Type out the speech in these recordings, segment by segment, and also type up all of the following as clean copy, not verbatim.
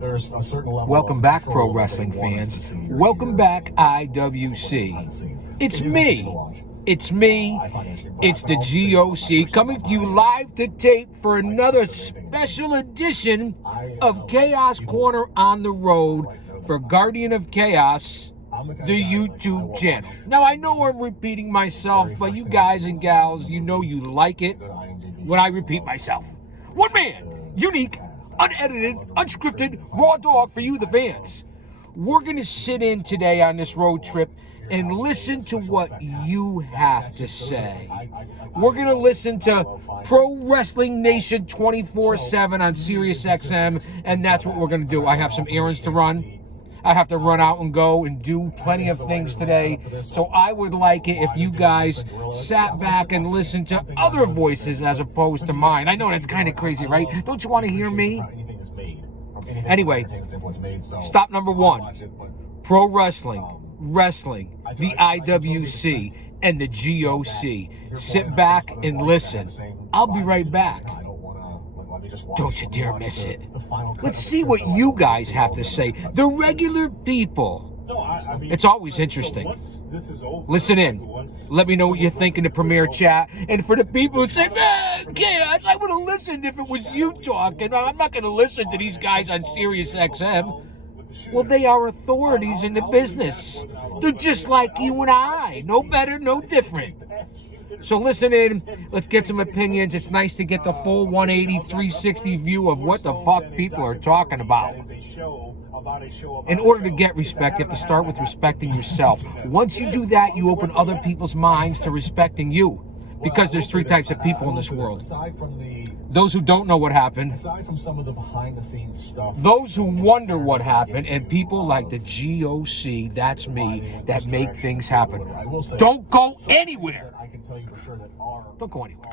there's a certain level. Welcome back, pro wrestling fans. Welcome back, IWC. It's me. It's me. It's the GOC coming to you live to tape for another special edition of Chaos Corner on the Road for Guardian of Chaos, the YouTube channel. Now, I know I'm repeating myself, but you guys and gals, you know you like it when I repeat myself. One man, unique, unedited, unscripted, raw dog for you, the fans. We're going to sit in today on this road trip and listen to what you have to say. We're going to listen to Pro Wrestling Nation 24/7 on Sirius XM, and that's what we're going to do. I have some errands to run. I have to run out and go and do plenty of things today. So I would like it if you guys sat back and listened to other voices as opposed to mine. I know that's kind of crazy, right? Don't you want to hear me? Anyway, stop number one. Pro wrestling, the IWC, and the GOC. Sit back and listen. I'll be right back. Don't you dare miss it. Let's see what you guys have to say. The regular people. It's always interesting. Listen in. Let me know what you think in the premiere chat. And for the people who say, man, Chaos, I would have listened if it was you talking. I'm not going to listen to these guys on Sirius XM. Well, they are authorities in the business. They're just like you and I. No better, no different. So listen in, let's get some opinions. It's nice to get the full 180, 360 view of what the fuck people are talking about. In order to get respect, you have to start with respecting yourself. Once you do that, you open other people's minds to respecting you. Because there's three types of people in this world. Those who don't know what happened, those who wonder what happened, and people like the GOC, that's me, that make things happen. Don't go anywhere. Don't go anywhere.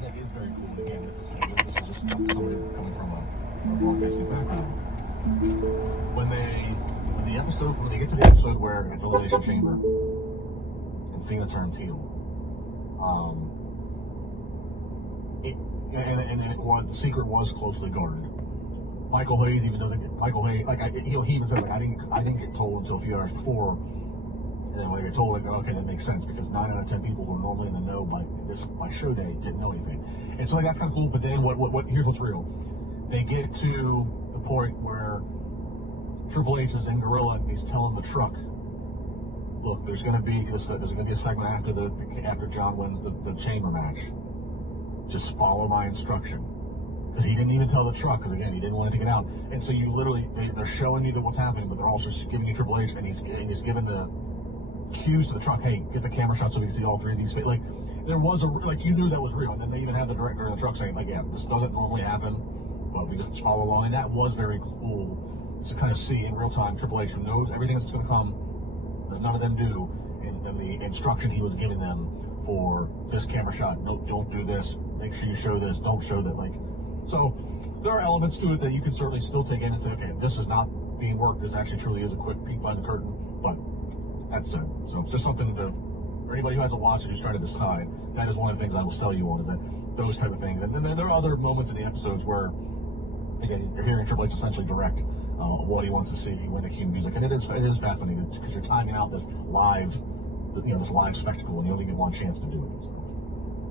That is very cool. Again, this is just somebody coming from a broadcasting background. When they get to the episode where it's Elimination Chamber and Cena turns heel, the secret was closely guarded. Michael Hayes even doesn't get he even says I didn't get told until a few hours before, and then when I get told, I go, okay, that makes sense, because 9 out of 10 people who are normally in the know by show day didn't know anything, and so that's kind of cool. But then here's what's real. They get to the point where Triple H is in Gorilla and he's telling the truck, look, there's going to be a segment after John wins the chamber match. Just follow my instruction. Because he didn't even tell the truck, because again, he didn't want it to get out. And so you literally, they're showing you that what's happening, but they're also giving you Triple H, and he's giving the cues to the truck, hey, get the camera shot so we can see all three of these. Like, there was you knew that was real. And then they even had the director of the truck saying, like, yeah, this doesn't normally happen, but we just follow along. And that was very cool to kind of see in real time Triple H, who knows everything that's going to come, that none of them do, and the instruction he was giving them for this camera shot. No, don't do this. Make sure you show this. Don't show that. So there are elements to it that you can certainly still take in and say, okay, this is not being worked. This actually truly is a quick peek behind the curtain. But that's it. So it's just something for anybody who hasn't watched it, who's trying to decide. That is one of the things I will sell you on, is that those type of things. And then there are other moments in the episodes where, again, you're hearing Triple H essentially direct what he wants to see when the cue music, and it is fascinating because you're timing out this live spectacle, and you only get one chance to do it. So.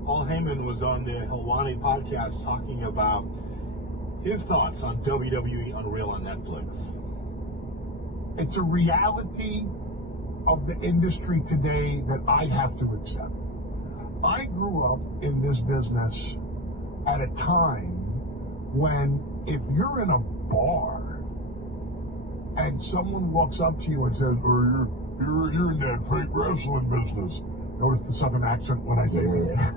Paul Heyman was on the Helwani podcast talking about his thoughts on WWE Unreal on Netflix. It's a reality of the industry today that I have to accept. I grew up in this business at a time when if you're in a bar and someone walks up to you and says, "Oh, you're in that fake wrestling business." Notice the southern accent when I say that.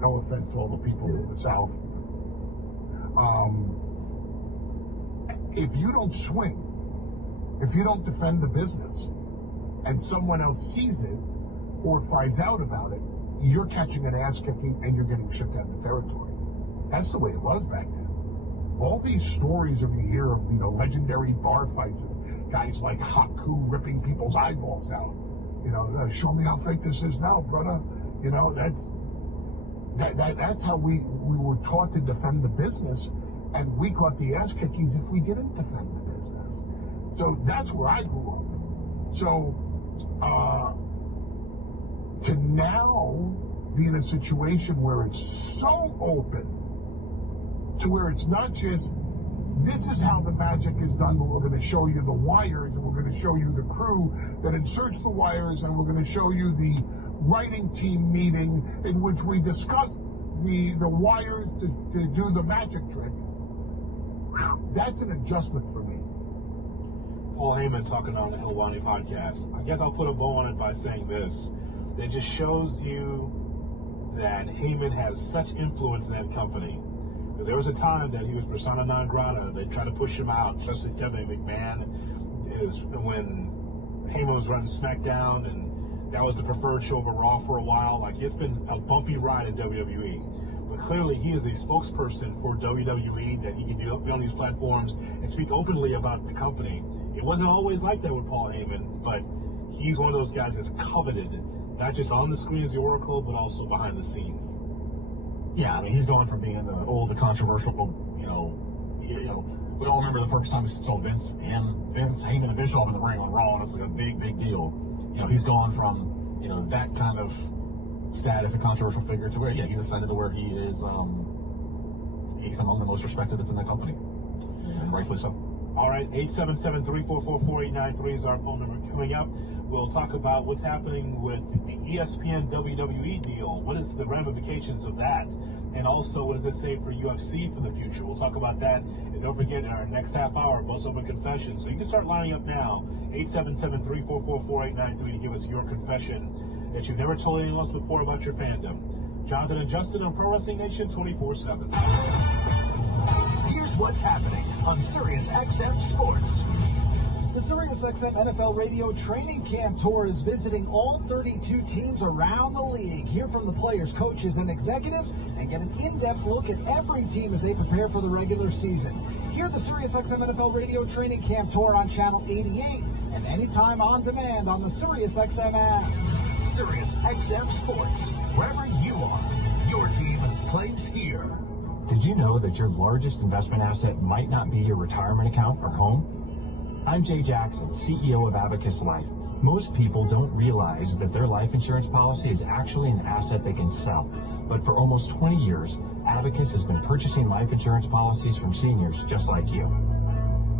No offense to all the people in the South. If you don't swing, if you don't defend the business, and someone else sees it or finds out about it, you're catching an ass kicking and you're getting shipped out of the territory. That's the way it was back then. All these stories you hear of, legendary bar fights and guys like Haku ripping people's eyeballs out. Show me how fake this is now, brother. That's how we were taught to defend the business, And we caught the ass kickings if we didn't defend the business. So that's where I grew up. So to now be in a situation where it's so open, to where it's not just, this is how the magic is done, but we're going to show you the wires, and we're going to show you the crew that inserts the wires, and we're going to show you the writing team meeting in which we discuss the wires to do the magic trick. That's an adjustment for me. Paul Heyman talking on the Helwani podcast. I guess I'll put a bow on it by saying this. It just shows you that Heyman has such influence in that company. Because there was a time that he was persona non grata. They tried to push him out, especially Stephanie McMahon. When Heyman was running SmackDown, and that was the preferred show over Raw for a while. Like, it's been a bumpy ride in WWE. But clearly, he is a spokesperson for WWE, that he can be on these platforms and speak openly about the company. It wasn't always like that with Paul Heyman, but he's one of those guys that's coveted, not just on the screen as the Oracle, but also behind the scenes. Yeah, I mean, he's going from being the controversial, we all remember the first time we saw Vince, Heyman and Bischoff in the ring on Raw, and it's like a big, big deal. He's gone from, that kind of status, a controversial figure, to where, he's ascended to where he is, he's among the most respected that's in the company. And rightfully so. All right, 877-344-4893 is our phone number. Coming up, we'll talk about what's happening with the ESPN WWE deal. What is the ramifications of that? And also, what does it say for UFC for the future? We'll talk about that. And don't forget, in our next half hour, Bust Open Confession. So you can start lining up now, 877-344-4893, to give us your confession that you've never told anyone else before about your fandom. Jonathan and Justin on Pro Wrestling Nation 24/7. Here's what's happening on SiriusXM Sports. The SiriusXM NFL Radio Training Camp Tour is visiting all 32 teams around the league. Hear from the players, coaches, and executives, and get an in-depth look at every team as they prepare for the regular season. Hear the SiriusXM NFL Radio Training Camp Tour on Channel 88 and anytime on demand on the SiriusXM app. SiriusXM Sports, wherever you are, your team plays here. Did you know that your largest investment asset might not be your retirement account or home? I'm Jay Jackson, CEO of Abacus Life. Most people don't realize that their life insurance policy is actually an asset they can sell. But for almost 20 years, Abacus has been purchasing life insurance policies from seniors just like you.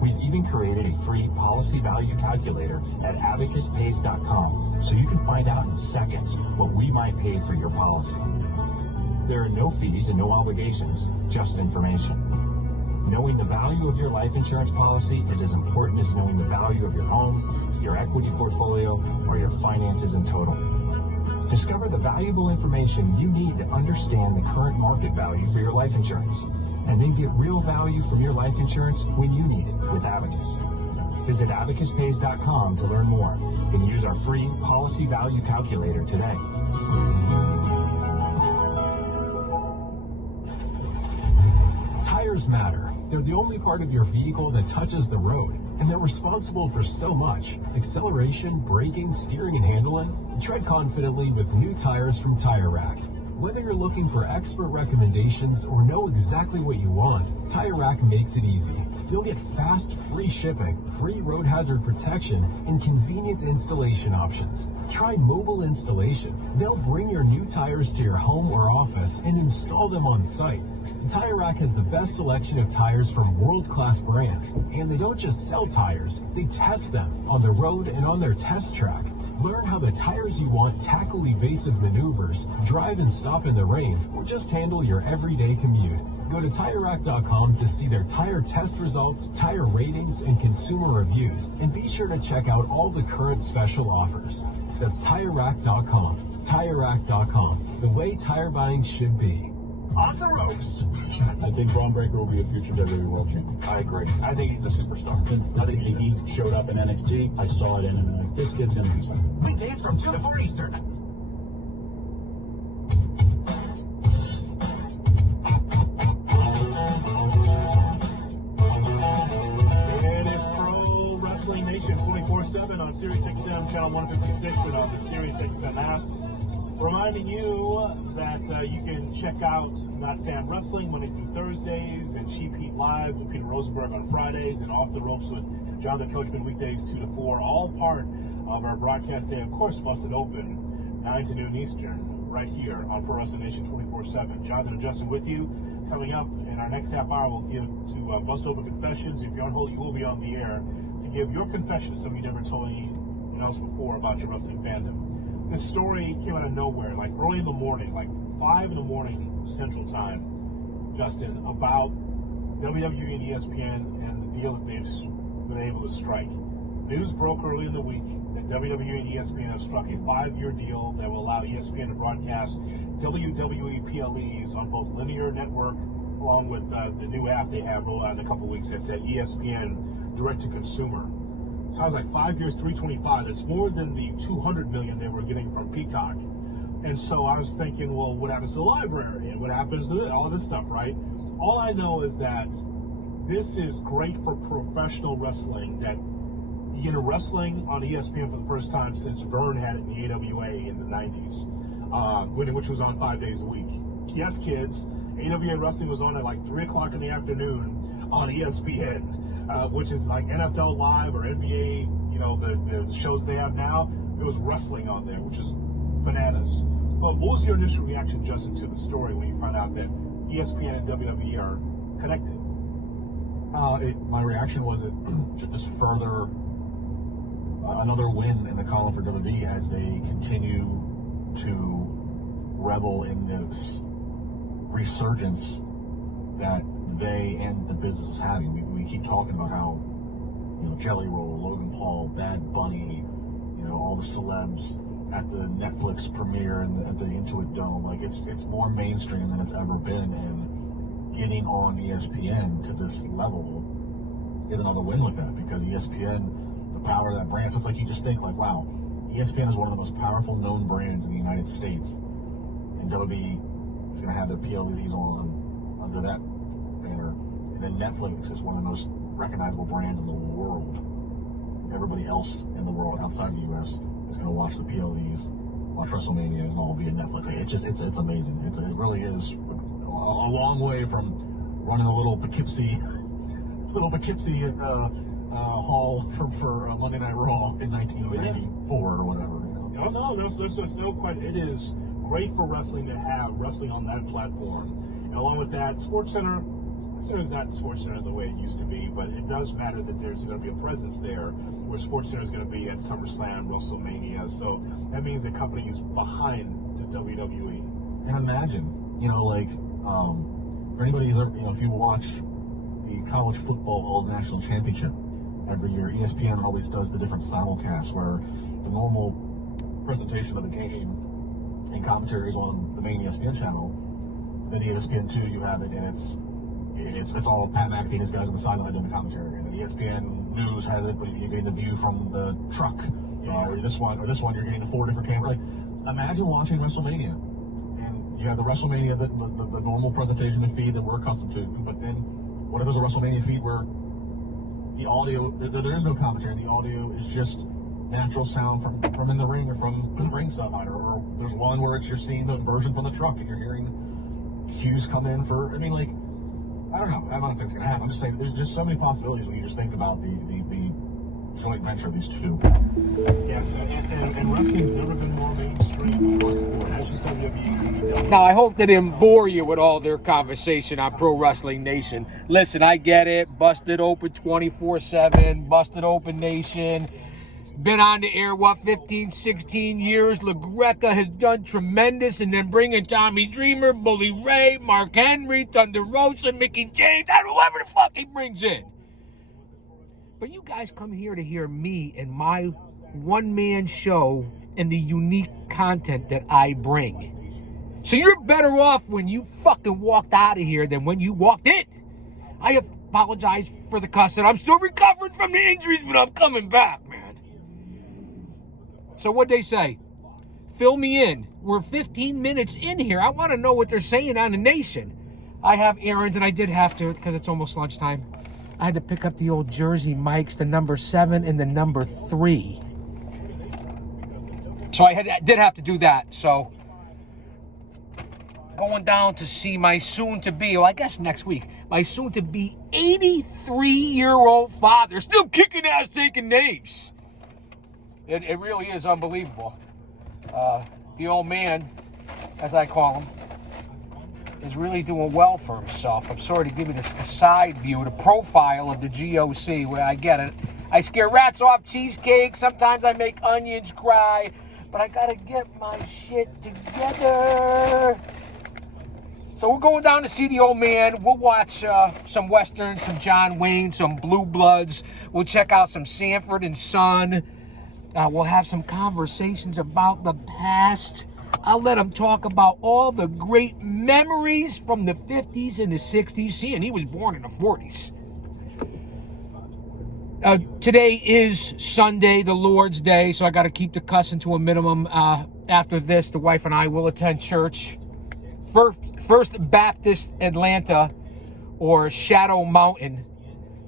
We've even created a free policy value calculator at abacuspays.com so you can find out in seconds what we might pay for your policy. There are no fees and no obligations, just information. Knowing the value of your life insurance policy is as important as knowing the value of your home, your equity portfolio, or your finances in total. Discover the valuable information you need to understand the current market value for your life insurance, and then get real value from your life insurance when you need it with Abacus. Visit abacuspays.com to learn more and use our free policy value calculator today. Tires matter. They're the only part of your vehicle that touches the road, and they're responsible for so much. Acceleration, braking, steering, and handling. Tread confidently with new tires from Tire Rack. Whether you're looking for expert recommendations or know exactly what you want, Tire Rack makes it easy. You'll get fast, free shipping, free road hazard protection, and convenient installation options. Try mobile installation. They'll bring your new tires to your home or office and install them on site. Tire Rack has the best selection of tires from world-class brands, and they don't just sell tires, they test them on the road and on their test track. Learn how the tires you want tackle evasive maneuvers, drive and stop in the rain, or just handle your everyday commute. Go to TireRack.com to see their tire test results, tire ratings, and consumer reviews, and be sure to check out all the current special offers. That's TireRack.com. TireRack.com, the way tire buying should be. On the ropes. I think Braun Breaker will be a future WWE World Champion. I agree. I think he's a superstar. I think he showed up in NXT. I saw it in him, and I'm like, this kid's going to do something. Weekdays from 2 to 4 Eastern. It is Pro Wrestling Nation 24/7 on SiriusXM channel 156 and on the SiriusXM app. Reminding you that you can check out Not Sam Wrestling Monday through Thursdays and Cheap Heat Live with Peter Rosenberg on Fridays and Off the Ropes with Jonathan Coachman weekdays 2 to 4, all part of our broadcast day. Of course, Busted Open, 9 to noon Eastern, right here on Pro Wrestling Nation 24/7. Jonathan and Justin with you. Coming up in our next half hour, we'll give to Busted Open Confessions. If you're on hold, you will be on the air to give your confession to somebody you never told anyone else before about your wrestling fandom. This story came out of nowhere, like early in the morning, like 5 in the morning Central Time, Justin, about WWE and ESPN and the deal that they've been able to strike. News broke early in the week that WWE and ESPN have struck a 5-year deal that will allow ESPN to broadcast WWE PLEs on both linear network, along with the new app they have rolled out in a couple weeks that said ESPN Direct to Consumer. So I was like, 5 years, 325. It's more than the 200 million they were getting from Peacock. And so I was thinking, well, what happens to the library and what happens to all this stuff, right? All I know is that this is great for professional wrestling. That you get wrestling on ESPN for the first time since Vern had it in the AWA in the 90s, which was on 5 days a week. Yes, kids, AWA wrestling was on at like 3 o'clock in the afternoon on ESPN. Which is like NFL Live or NBA, the shows they have now. It was wrestling on there, which is bananas. But what was your initial reaction, Justin, to the story when you found out that ESPN and WWE are connected? My reaction was it just further another win in the column for WWE as they continue to revel in this resurgence that they and the business is having. We keep talking about how, Jelly Roll, Logan Paul, Bad Bunny, all the celebs at the Netflix premiere and at the Intuit Dome. Like it's more mainstream than it's ever been, and getting on ESPN to this level is another win with that, because ESPN, the power of that brand. So it's like you just think like, wow, ESPN is one of the most powerful known brands in the United States, and WWE is going to have their PLEs on under that banner. And then Netflix is one of the most recognizable brands in the world. Everybody else in the world outside the U.S. is going to watch the PLEs, watch WrestleMania, and all via Netflix. Like, it's amazing. It really is a long way from running a little Poughkeepsie hall for Monday Night Raw in 1994 or whatever. No, there's no question. It is great for wrestling to have wrestling on that platform. And along with that, SportsCenter is not SportsCenter the way it used to be, but it does matter that there's going to be a presence there where SportsCenter is going to be at SummerSlam, WrestleMania. So that means the company is behind the WWE. And imagine, for anybody who's ever, if you watch the college football national championship every year, ESPN always does the different simulcasts where the normal presentation of the game and commentary is on the main ESPN channel. Then ESPN2, you have it, and it's all Pat McAfee and his guys on the sideline doing the commentary. And then ESPN News has it, but you're getting the view from the truck. Or this one, you're getting the 4 different cameras. Like, imagine watching WrestleMania, and you have the WrestleMania, the normal presentation and feed that we're accustomed to. But then, what if there's a WrestleMania feed where the audio, there is no commentary, and the audio is just natural sound from in the ring or from the ringside, or there's one where you're seeing the version from the truck and you're hearing cues come in for, I don't know. I'm not saying it's going to happen. I'm just saying there's just so many possibilities when you just think about the joint venture of these two. Yes, and wrestling's never been more mainstream across the board. That's just WWE. Now, I hope they didn't bore you with all their conversation on Pro Wrestling Nation. Listen, I get it. Busted Open 24/7. Busted Open Nation. Been on the air, 15, 16 years. LaGreca has done tremendous. And then bringing Tommy Dreamer, Bully Ray, Mark Henry, Thunder Rosa, Mickey James, whoever the fuck he brings in. But you guys come here to hear me and my one-man show and the unique content that I bring. So you're better off when you fucking walked out of here than when you walked in. I apologize for the cussing. I'm still recovering from the injuries, but I'm coming back, man. So what'd they say? Fill me in. We're 15 minutes in here. I want to know what they're saying on the nation. I have errands, and I did have to, because it's almost lunchtime. I had to pick up the old Jersey mics, the number 7 and the number 3. So I did have to do that. So going down to see my soon-to-be, well, I guess next week, my soon-to-be 83-year-old father, still kicking ass, taking names. It really is unbelievable. The old man, as I call him, is really doing well for himself. I'm sorry to give you the side view, the profile of the GOC, where I get it. I scare rats off cheesecake. Sometimes I make onions cry. But I got to get my shit together. So we're going down to see the old man. We'll watch some Westerns, some John Wayne, some Blue Bloods. We'll check out some Sanford and Son. We'll have some conversations about the past. I'll let him talk about all the great memories from the 50s and the 60s. See, and he was born in the 40s. Today is Sunday, the Lord's Day, so I got to keep the cussing to a minimum. After this, the wife and I will attend church. First Baptist Atlanta, or Shadow Mountain.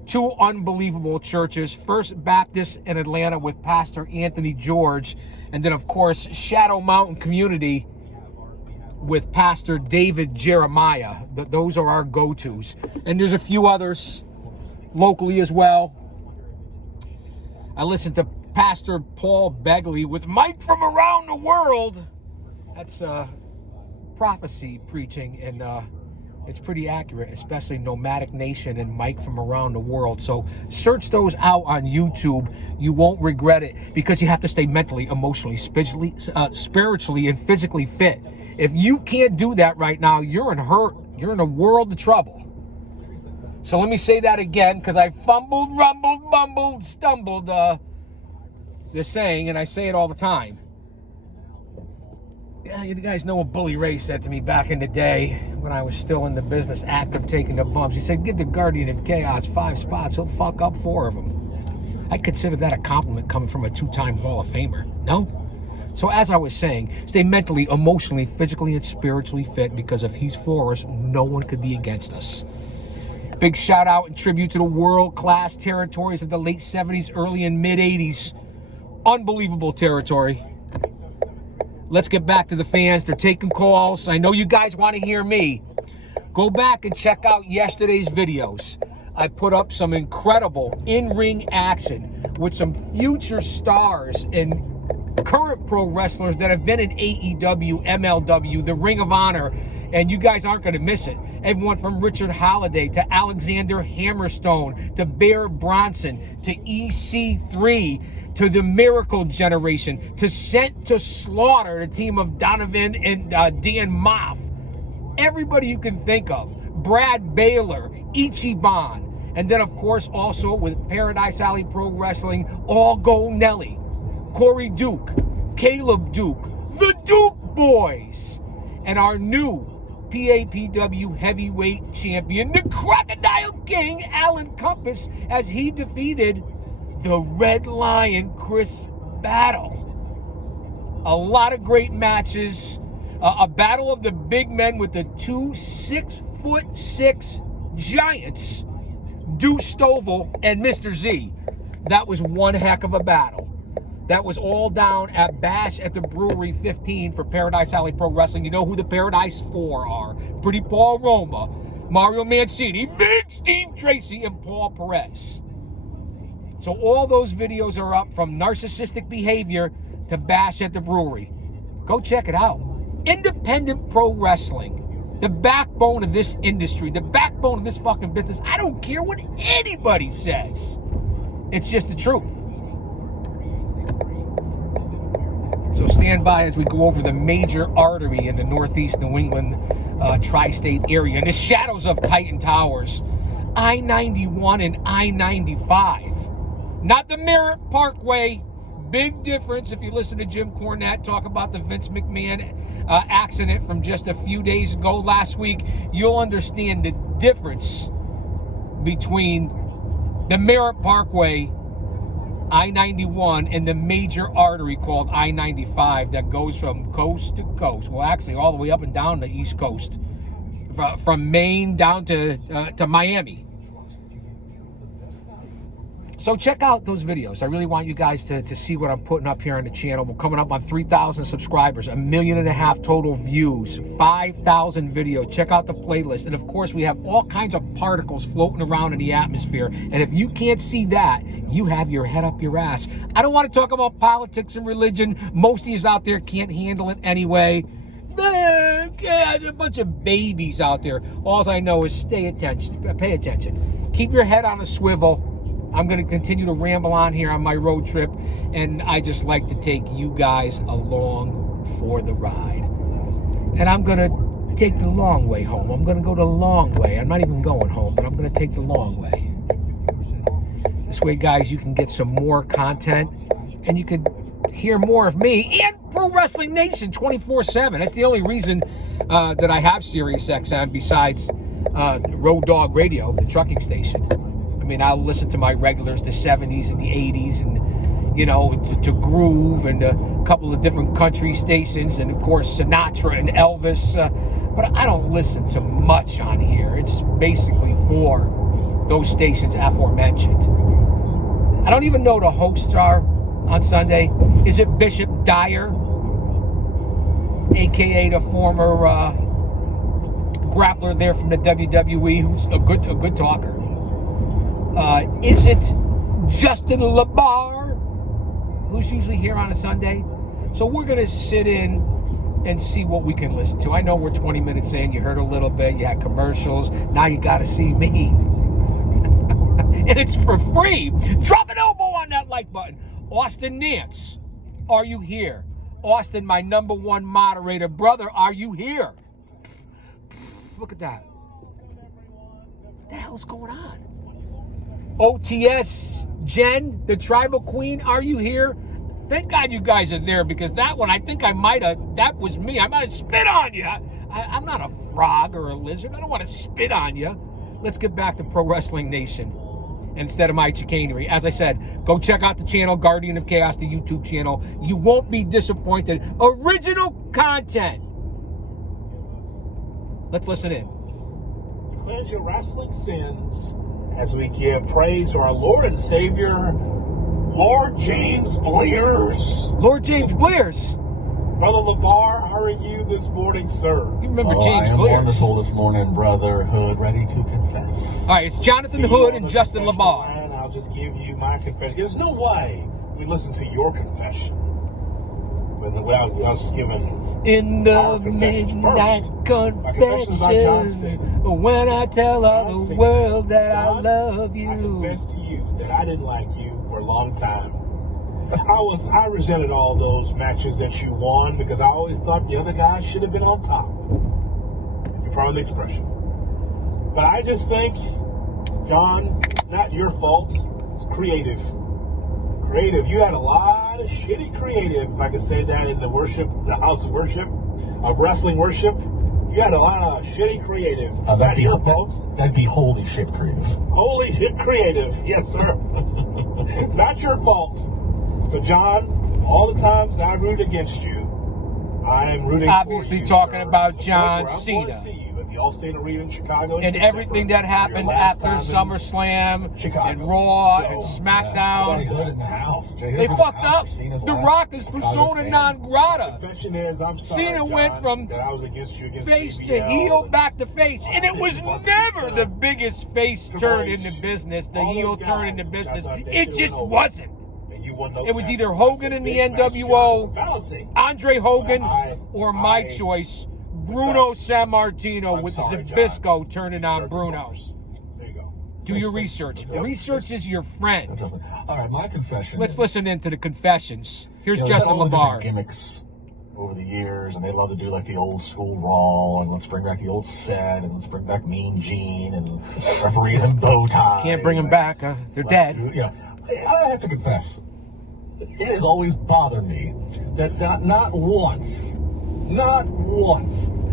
Two unbelievable churches. First Baptist in Atlanta with Pastor Anthony George. And then, of course, Shadow Mountain Community with Pastor David Jeremiah. Those are our go-tos. And there's a few others locally as well. I listened to Pastor Paul Begley with Mike from Around the World. That's prophecy preaching, and it's pretty accurate, especially Nomadic Nation and Mike from Around the World. So search those out on YouTube. You won't regret it, because you have to stay mentally, emotionally, spiritually, and physically fit. If you can't do that right now, you're in a world of trouble. So let me say that again, because I fumbled, rumbled, mumbled, stumbled the saying, and I say it all the time. Yeah, you guys know what Bully Ray said to me back in the day when I was still in the business, active, taking the bumps. He said, give the Guardian of Chaos 5 spots, he'll fuck up 4 of them. I consider that a compliment coming from a 2-time Hall of Famer. No? So as I was saying, stay mentally, emotionally, physically, and spiritually fit, because if he's for us, no one could be against us. Big shout out and tribute to the world-class territories of the late 70s, early and mid-80s. Unbelievable territory. Let's get back to the fans. They're taking calls. I know you guys want to hear me. Go back and check out yesterday's videos. I put up some incredible in-ring action with some future stars and current pro wrestlers that have been in AEW, MLW, the Ring of Honor, and you guys aren't going to miss it. Everyone from Richard Holiday to Alexander Hammerstone to Bear Bronson to EC3 to the Miracle Generation to Sent to Slaughter, the team of Donovan and Dan Moff. Everybody you can think of. Brad Baylor, Ichiban, and then of course also with Paradise Alley Pro Wrestling, All Go Nelly, Corey Duke, Caleb Duke, the Duke Boys, and our new PAPW heavyweight champion, the Crocodile King, Alan Compass, as he defeated the Red Lion, Chris Battle. A lot of great matches. A battle of the big men with the 2 6'6" giants, Deuce Stovall and Mr. Z. That was one heck of a battle. That was all down at Bash at the Brewery 15 for Paradise Alley Pro Wrestling. You know who the Paradise 4 are. Pretty Paul Roma, Mario Mancini, Big Steve Tracy, and Paul Perez. So all those videos are up, from narcissistic behavior to Bash at the Brewery. Go check it out. Independent pro wrestling. The backbone of this industry. The backbone of this fucking business. I don't care what anybody says. It's just the truth. So stand by as we go over the major artery in the Northeast New England tri-state area, in the shadows of Titan Towers, I-91 and I-95. Not the Merritt Parkway. Big difference. If you listen to Jim Cornette talk about the Vince McMahon accident from just a few days ago last week, you'll understand the difference between the Merritt Parkway, I-91, and the major artery called I-95 that goes from coast to coast. Well, actually, all the way up and down the East Coast, from Maine down to Miami. So check out those videos. I really want you guys to see what I'm putting up here on the channel. We're coming up on 3,000 subscribers, 1.5 million total views, 5,000 videos. Check out the playlist. And of course, we have all kinds of particles floating around in the atmosphere. And if you can't see that, you have your head up your ass. I don't want to talk about politics and religion. Most of you out there can't handle it anyway. A bunch of babies out there. All I know is pay attention. Keep your head on a swivel. I'm going to continue to ramble on here on my road trip, and I just like to take you guys along for the ride. And I'm going to take the long way home. I'm going to go the long way. I'm not even going home, but I'm going to take the long way. This way, guys, you can get some more content, and you could hear more of me and Pro Wrestling Nation 24/7. That's the only reason that I have Sirius XM besides Road Dog Radio, the trucking station. I mean, I'll listen to my regulars, the 70s and the 80s, and, you know, to Groove and a couple of different country stations, and, of course, Sinatra and Elvis. But I don't listen to much on here. It's basically for those stations aforementioned. I don't even know the hosts are on Sunday. Is it Bishop Dyer, a.k.a. the former grappler there from the WWE, who's a good talker? Is it Justin LaBar, who's usually here on a Sunday? So we're going to sit in and see what we can listen to. I know we're 20 minutes in. You heard a little bit. You had commercials. Now you got to see me. And it's for free. Drop an elbow on that like button. Austin Nance, are you here? Austin, my #1 moderator. Brother, are you here? Look at that. What the hell's going on? OTS, Jen, the Tribal Queen, are you here? Thank God you guys are there, because that one, I think that was me. I might have spit on you. I'm not a frog or a lizard. I don't want to spit on you. Let's get back to Pro Wrestling Nation instead of my chicanery. As I said, go check out the channel, Guardian of Chaos, the YouTube channel. You won't be disappointed. Original content. Let's listen in. To cleanse your wrestling sins, as we give praise to our Lord and Savior, Lord James Blears. Lord James Blears. Brother LaBar, how are you this morning, sir? You remember James I am Blears? Wonderful this morning, brotherhood, ready to confess. All right, it's Jonathan Hood and Justin LaBar. And I'll just give you my confession. There's no way we listen to your confession without us giving in the our confessions midnight first. My confession's by John confession, Cena. when I tell all John the Cena. world that John, I love you. I confess to you that I didn't like you for a long time. I resented all those matches that you won, because I always thought the other guy should have been on top. If you pardon the expression. But I just think, John, it's not your fault. It's creative. Creative. You had a lot of shitty creative, if I could say that, in the house of worship, of wrestling worship. You had a lot of shitty creative. It's not your fault. That'd be holy shit creative. Holy shit creative. Yes, sir. It's not your fault. So, John, all the times I root against you, I am rooting Obviously for you, talking sir. about So John I'm going Cena. to see you at the All-State Arena in Chicago. And everything that happened after SummerSlam and Raw and SmackDown. Hood in the house. They fucked up. The Rock is persona non grata. Confession is, I'm sorry, Cena John, went from that I was against you against face to BBL heel, and back to face. And it was never the biggest face turn in the business, the all heel those turn in the guys business. that thought they It should just win over. wasn't. And you won those It was matches. either That's Hogan a in the big match, NWO, John. Fallacy. Andre Hogan, I- or my I- choice, Bruno Sammartino I'm with sorry, Zbyszko John. turning on Bruno. There you go. Do your research. Research is your friend. All right, my confession. Let's listen into the confessions. Here's There's Justin all the different LaBar. gimmicks over the years, and they love to do like the old school Raw, and let's bring back the old set, and let's bring back Mean Gene, and referees and bow ties. Can't bring them back. They're dead. You know, I have to confess, it has always bothered me that not once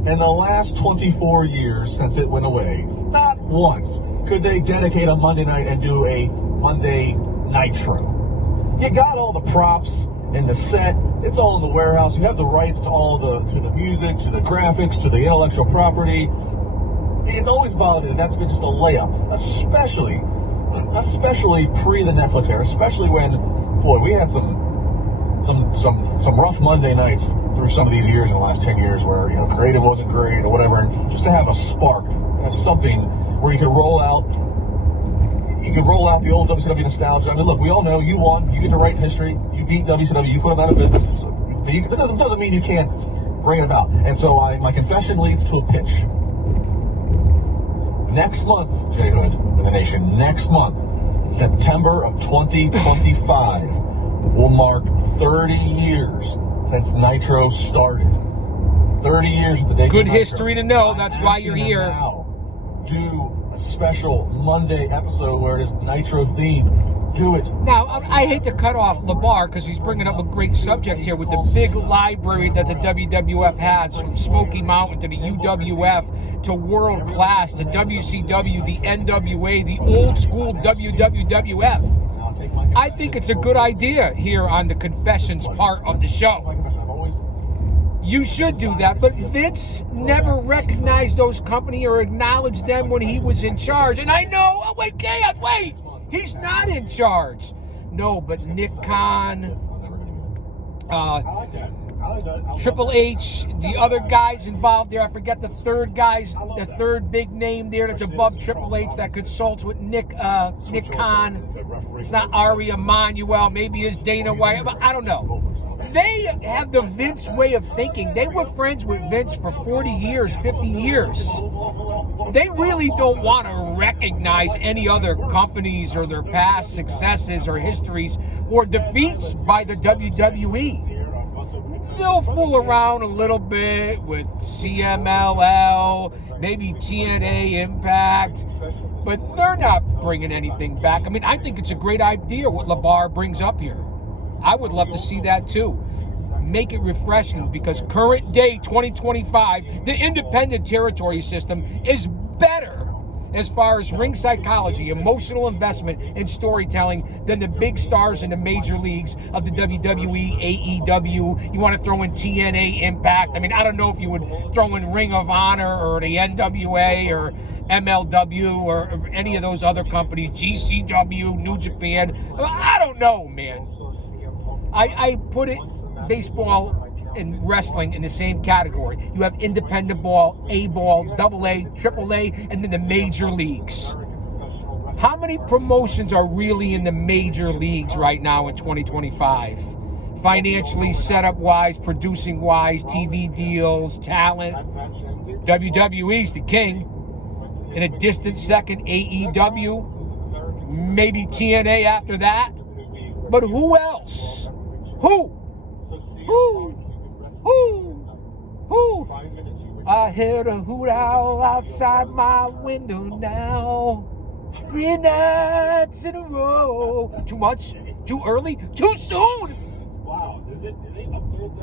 in the last 24 years since it went away, not once could they dedicate a Monday night and do a Monday Nitro. You got all the props and the set. It's all in the warehouse. You have the rights to to the music, to the graphics, to the intellectual property. It's always bothered me that that's been just a layup, especially especially pre the Netflix era, especially when, boy, we had some rough Monday nights through some of these years in the last 10 years where, you know, creative wasn't great or whatever, and just to have a spark, have something where you could roll out the old WCW nostalgia. I mean, look, we all know you won, you get to write history, you beat WCW, you put them out of business. So it doesn't mean you can't bring it about. And so my confession leads to a pitch. Next month, J. Hood and the Nation, next month, September of 2025, will mark 30 years since Nitro started. 30 years since the day. Good history to know. That's why you're here. Now, do a special Monday episode where it is Nitro themed. Do it. Now, I hate to cut off LeBar because he's bringing up a great subject here with the big library that the WWF has, from Smoky Mountain to the UWF to World Class to WCW, the NWA, the old school WWF. I think it's a good idea here on the Confessions part of the show. You should do that, but Vince never recognized those companies or acknowledged them when he was in charge. And I know, oh, wait, Chaos, wait, he's not in charge. No, but Nick Khan, Triple H, the other guys involved there, I forget the third big name there that's above Triple H that consults with Nick Khan. It's not Ari Emanuel, maybe it's Dana White, but I don't know. They have the Vince way of thinking. They were friends with Vince for 40 years, 50 years. They really don't want to recognize any other companies or their past successes or histories or defeats by the WWE. They'll fool around a little bit with CMLL, maybe TNA Impact, but they're not bringing anything back. I mean, I think it's a great idea what LeBar brings up here. I would love to see that too. Make it refreshing, because current day 2025, the independent territory system is better as far as ring psychology, emotional investment, and storytelling than the big stars in the major leagues of the WWE, AEW. You want to throw in TNA Impact. I mean, I don't know if you would throw in Ring of Honor or the NWA or MLW or any of those other companies, GCW, New Japan. I don't know, man. I put it, baseball and wrestling, in the same category. You have independent ball, A ball, AA, AAA, and then the major leagues. How many promotions are really in the major leagues right now in 2025? Financially, setup-wise, producing-wise, TV deals, talent. WWE's the king. In a distant second, AEW. Maybe TNA after that. But who else? Who? I hear the hoot owl outside my window now. 3 nights in a row. Too much? Too early? Too soon? All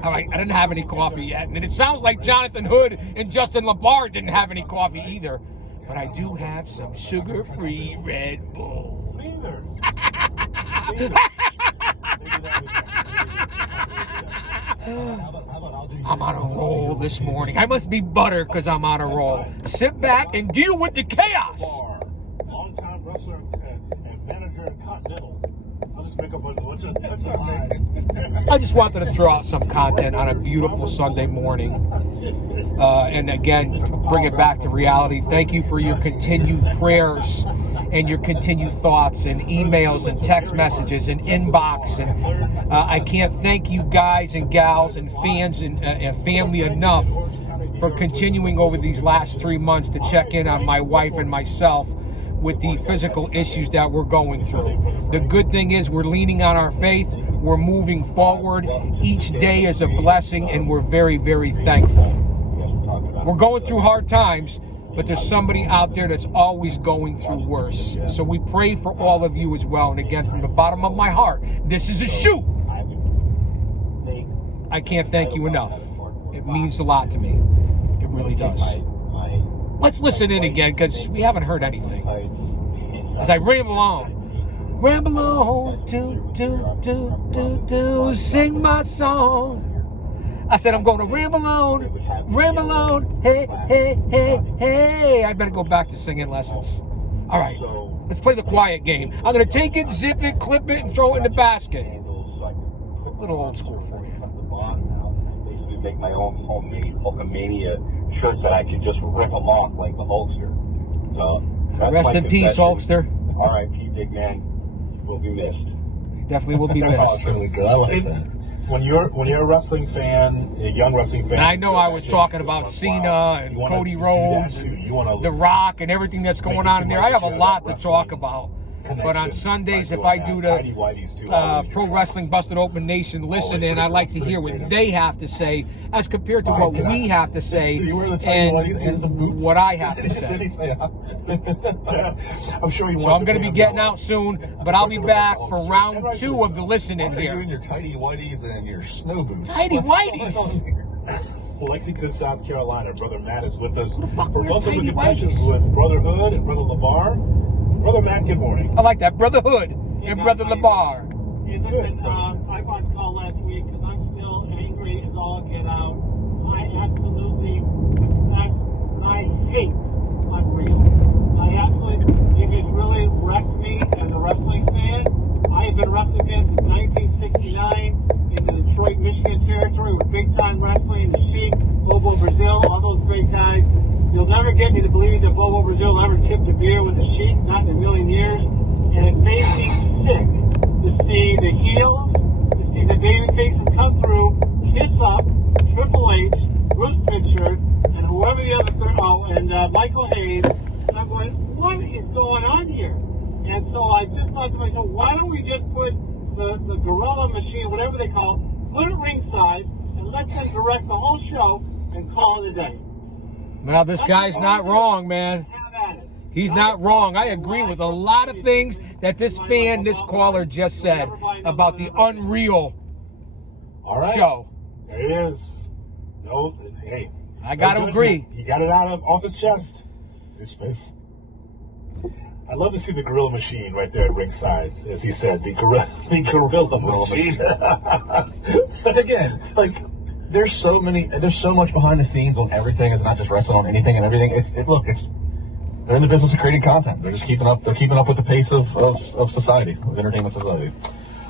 right, I didn't have any coffee yet. And it sounds like Jonathan Hood and Justin LeBar didn't have any coffee either. But I do have some sugar-free Red Bull. I'm on a roll this morning. I must be butter because I'm on a roll. Sit back and deal with the chaos. Long-time wrestler and manager in Continental. I'll just make up a bunch of lies. I just wanted to throw out some content on a beautiful Sunday morning. And again, bring it back to reality. Thank you for your continued prayers and your continued thoughts and emails and text messages and inbox. And I can't thank you guys and gals and fans and family enough for continuing over these last 3 months to check in on my wife and myself with the physical issues that we're going through. The good thing is we're leaning on our faith. We're moving forward. Each day is a blessing, and we're very, very thankful. We're going through hard times, but there's somebody out there that's always going through worse. So we pray for all of you as well. And again, from the bottom of my heart, this is a shoot. I can't thank you enough. It means a lot to me. It really does. Let's listen in again, because we haven't heard anything. As I ramble on. Ramble on, sing my song. I said I'm going to ramble on, hey, hey, hey, hey. I better go back to singing lessons. All right. Let's play the quiet game. I'm going to take it, zip it, clip it, and throw it in the basket. A little old school for you. Basically make my own homemade Hulkamania shirts that I could just rip them off like the Hulkster. So rest in peace, Hulkster. R.I.P. Big Man. Will be missed. He definitely will be missed. That's really good. I like that. When you're a wrestling fan, a young wrestling fan. And I know I was talking about Cena and Cody Rhodes and The Rock and everything that's going on in there. I have a lot to talk about. But on Sundays, if I do the Pro Wrestling Busted Open Nation listen in, I like to hear what they have to say as compared to what we have to say and what I have to say. I'm sure you. So I'm going to be getting out soon, but I'll be back for round 2 of the listen in here. You in your tighty whities and your snow boots. Tighty whities. Lexington, South Carolina. Brother Matt is with us. Who the fuck For wears most of the tighty connections whities? with Brother Hood and Brother LeBar. Brother Matt, good morning. I like that. Brother Hood and Brother LeBar. Hey, listen, I wanted to call last week because I'm still angry as all get out. I absolutely detest, I hate Unreal. I absolutely, it has really wrecked me as a wrestling fan. I have been a wrestling fan since 1969 in the Detroit, Michigan territory with big time wrestling, the Sheik, Bobo Brazil, all those great guys. You'll never get me to believe that Bobo Brazil ever tipped a beer with the Sheik, not in a million years. And it made me sick to see the heels, to see the baby faces come through, kiss up, Triple H, Bruce Pritchard, and whoever the other and Michael Hayes. And I'm going, what is going on here? And so I just thought to myself, why don't we just put the gorilla machine, whatever they call it, put it ringside and let them direct the whole show and call it a day. Well, this guy's not wrong, man. He's not wrong. I agree with a lot of things that this caller just said about the Unreal show. There it is. No, hey. I got to agree. He got it off his chest. Good space. I'd love to see the gorilla machine right there at ringside, as he said, the gorilla machine. But again, like, there's so much behind the scenes on everything. It's not just wrestling, on anything and everything. They're in the business of creating content. They're just keeping up with the pace of society, of entertainment society.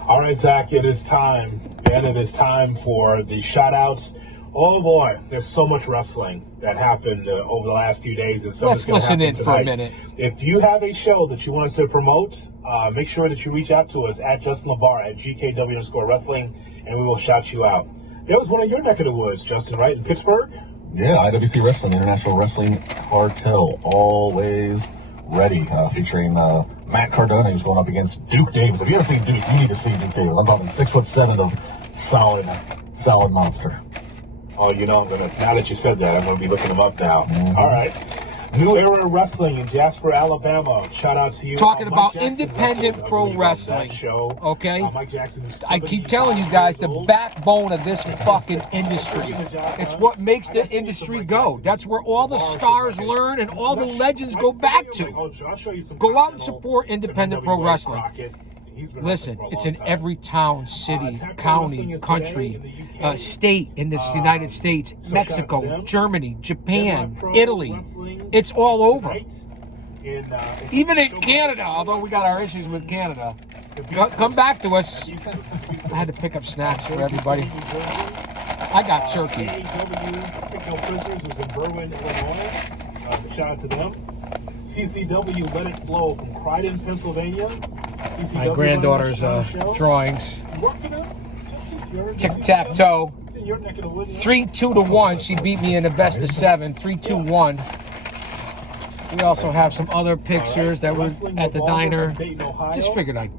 All right, Zach, it is time. And it is time for the shout outs. Oh boy, there's so much wrestling that happened over the last few days. And let's listen in for a minute. If you have a show that you want us to promote, make sure that you reach out to us at Justin LeBar at GKW_wrestling, and we will shout you out. That was one of your neck of the woods, Justin, right, in Pittsburgh? Yeah, IWC Wrestling, International Wrestling Cartel, always ready, featuring Matt Cardona, who's going up against Duke Davis. If you haven't seen Duke, you need to see Duke Davis. I'm talking 6'7" of solid monster. Oh, now that you said that, I'm going to be looking him up now. Mm-hmm. All right. New Era Wrestling in Jasper, Alabama. Shout out to you. Talking about independent pro wrestling. Okay? Mike Jackson I keep telling you guys, the backbone of this fucking industry. It's what makes the industry go. That's where all the stars learn and all the legends go back to. Go out and support independent pro wrestling. Listen, it's in every town, city, county, country, state in this United States, Mexico, Germany, Japan, Italy. It's all over. Even in Canada, although we got our issues with Canada. Come back to us. I had to pick up snacks for everybody. I got turkey. Shout out to them. CCW Let It Flow from Croydon, Pennsylvania. My granddaughter's drawings. Tic-tac-toe. 3-2-1. She beat me in the best of 7. 3-2-1. We also have some other pictures that were at the diner. Just figured I'd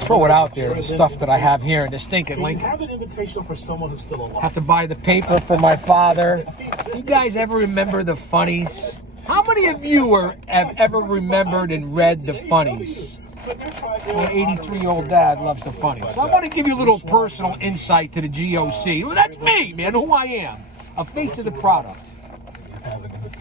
throw it out there, the stuff that I have here in the stinking Lincoln. Have to buy the paper for my father. You guys ever remember the funnies? How many of you have ever remembered and read the funnies? My 83-year-old dad loves the funnies. So I want to give you a little personal insight to the GOC. Well, that's me, man, who I am. A face of the product.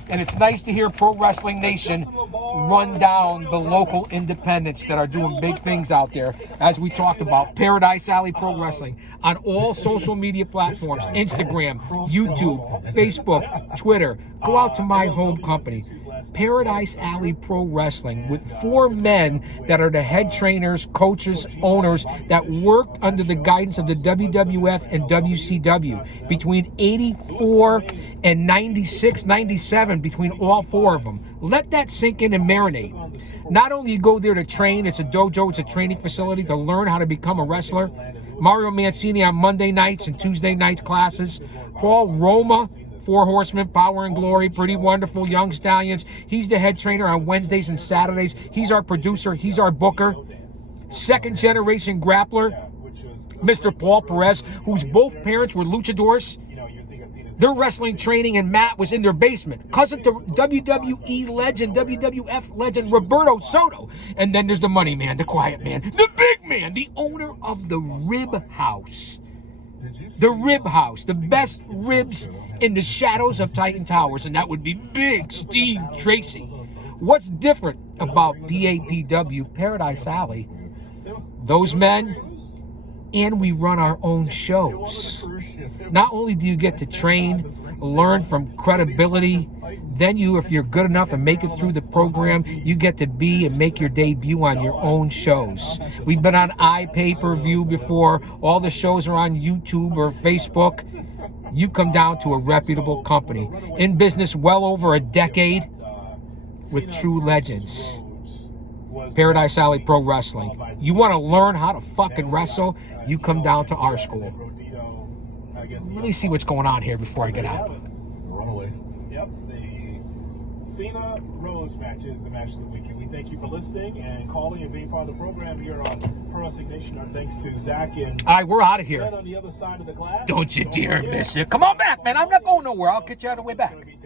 And it's nice to hear Pro Wrestling Nation run down the local independents that are doing big things out there. As we talked about, Paradise Alley Pro Wrestling on all social media platforms, Instagram, YouTube, Facebook, Twitter. Go out to my home company. Paradise Alley Pro Wrestling with 4 men that are the head trainers, coaches, owners that worked under the guidance of the WWF and WCW between 84 and 96, 97, between all 4 of them. Let that sink in and marinate. Not only you go there to train, it's a dojo, it's a training facility to learn how to become a wrestler. Mario Mancini on Monday nights and Tuesday nights classes. Paul Roma, 4 Horsemen, Power and Glory, Pretty Wonderful, Young Stallions. He's the head trainer on Wednesdays and Saturdays. He's our producer. He's our booker. Second generation grappler, Mr. Paul Perez, whose both parents were luchadors. Their wrestling training and mat was in their basement. Cousin to WWE legend, WWF legend, Roberto Soto. And then there's the money man, the quiet man, the big man, the owner of the Rib House. The Rib House, the best ribs in the shadows of Titan Towers, and that would be Big Steve Tracy. What's different about PAPW, Paradise Alley? Those men, and we run our own shows. Not only do you get to train, learn from credibility, then you, if you're good enough and make it through the program, you get to be and make your debut on your own shows. We've been on iPay-per-view before. All the shows are on YouTube or Facebook. You come down to a reputable company. In business well over a decade with true legends. Paradise Alley Pro Wrestling. You want to learn how to fucking wrestle? You come down to our school. Let me see what's going on here before I get out. Runaway. Yep, the Cena Rose match is the match of the weekend. We thank you for listening and calling and being part of the program here on Pro Wrestling Nation. Our thanks to Zach and all right, we're out of here. on the other side of the glass. Don't you dare miss it. Come on back, man. I'm not going nowhere. I'll get you on the way back.